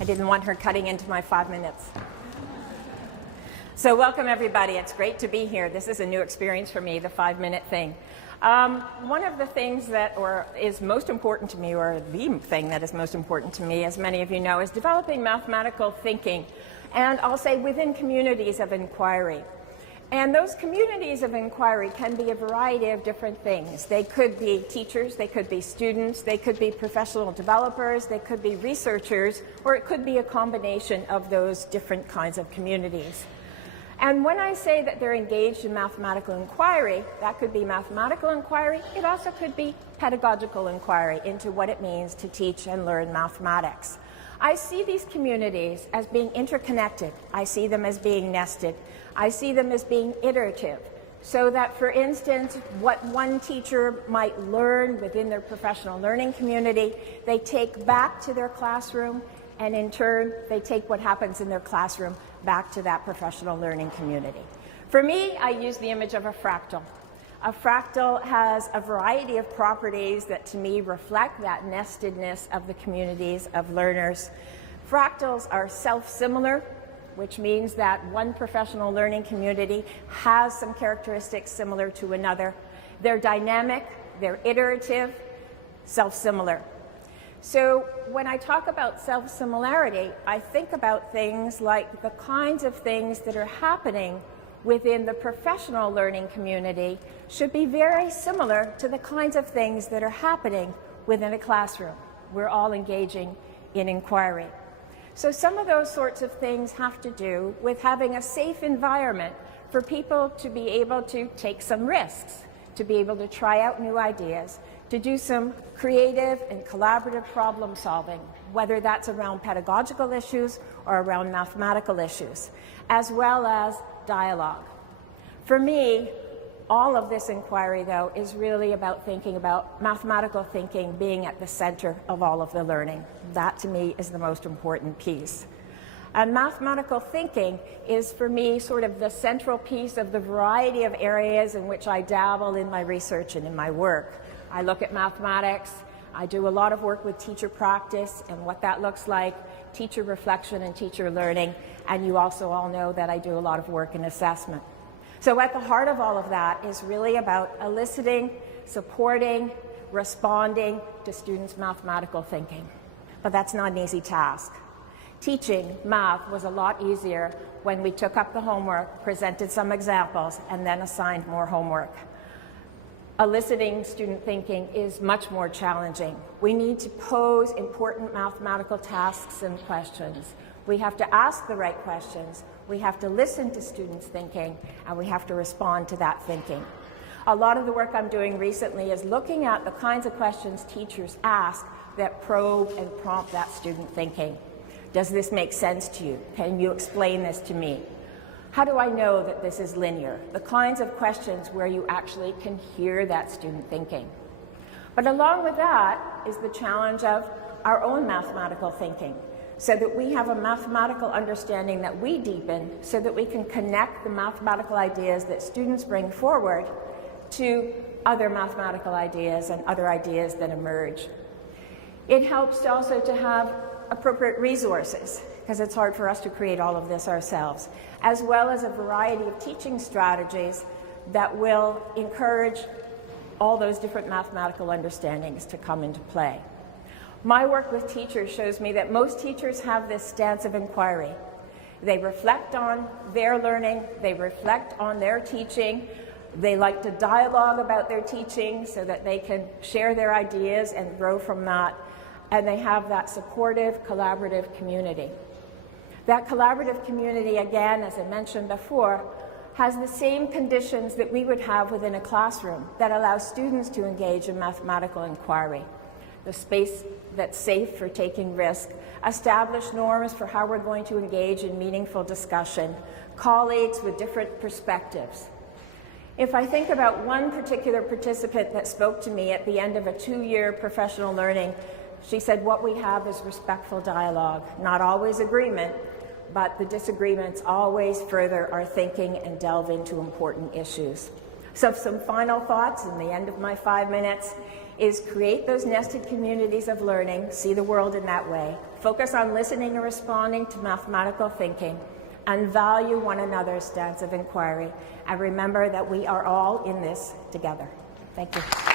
I didn't want her cutting into my 5 minutes. So welcome everybody, it's great to be here. This is a new experience for me, the 5-minute thing. One of the things that is most important to me, or the thing that is most important to me, as many of you know, is developing mathematical thinking, and I'll say within communities of inquiry. And those communities of inquiry can be a variety of different things. They could be teachers, they could be students, they could be professional developers, they could be researchers, or it could be a combination of those different kinds of communities. And when I say that they're engaged in mathematical inquiry, that could be mathematical inquiry, it also could be pedagogical inquiry into what it means to teach and learn mathematics. I see these communities as being interconnected. I see them as being nested. I see them as being iterative, so that, for instance, what one teacher might learn within their professional learning community, they take back to their classroom, and in turn, they take what happens in their classroom back to that professional learning community. For me, I use the image of a fractal. A fractal has a variety of properties that, to me, reflect that nestedness of the communities of learners. Fractals are self-similar, which means that one professional learning community has some characteristics similar to another. They're dynamic, they're iterative, self-similar. So when I talk about self-similarity, I think about things like the kinds of things that are happening within the professional learning community should be very similar to the kinds of things that are happening within a classroom. We're all engaging in inquiry. So some of those sorts of things have to do with having a safe environment for people to be able to take some risks, to be able to try out new ideas, to do some creative and collaborative problem solving, whether that's around pedagogical issues or around mathematical issues, as well as dialogue. For me, all of this inquiry, though, is really about thinking about mathematical thinking being at the center of all of the learning. That, to me, is the most important piece. And mathematical thinking is, for me, sort of the central piece of the variety of areas in which I dabble in my research and in my work. I look at mathematics, I do a lot of work with teacher practice and what that looks like, teacher reflection and teacher learning, and you also all know that I do a lot of work in assessment. So at the heart of all of that is really about eliciting, supporting, responding to students' mathematical thinking. But that's not an easy task. Teaching math was a lot easier when we took up the homework, presented some examples, and then assigned more homework. Eliciting student thinking is much more challenging. We need to pose important mathematical tasks and questions. We have to ask the right questions, we have to listen to students' thinking, and we have to respond to that thinking. A lot of the work I'm doing recently is looking at the kinds of questions teachers ask that probe and prompt that student thinking. Does this make sense to you? Can you explain this to me? How do I know that this is linear? The kinds of questions where you actually can hear that student thinking. But along with that is the challenge of our own mathematical thinking, so that we have a mathematical understanding that we deepen, so that we can connect the mathematical ideas that students bring forward to other mathematical ideas and other ideas that emerge. It helps also to have appropriate resources, because it's hard for us to create all of this ourselves, as well as a variety of teaching strategies that will encourage all those different mathematical understandings to come into play. My work with teachers shows me that most teachers have this stance of inquiry. They reflect on their learning, they reflect on their teaching, they like to dialogue about their teaching so that they can share their ideas and grow from that, and they have that supportive, collaborative community. That collaborative community, again, as I mentioned before, has the same conditions that we would have within a classroom that allows students to engage in mathematical inquiry. The space that's safe for taking risk, establish norms for how we're going to engage in meaningful discussion, colleagues with different perspectives. If I think about one particular participant that spoke to me at the end of a 2-year professional learning, she said, what we have is respectful dialogue, not always agreement, but the disagreements always further our thinking and delve into important issues. So some final thoughts in the end of my 5 minutes is create those nested communities of learning, see the world in that way, focus on listening and responding to mathematical thinking, and value one another's stance of inquiry. And remember that we are all in this together. Thank you.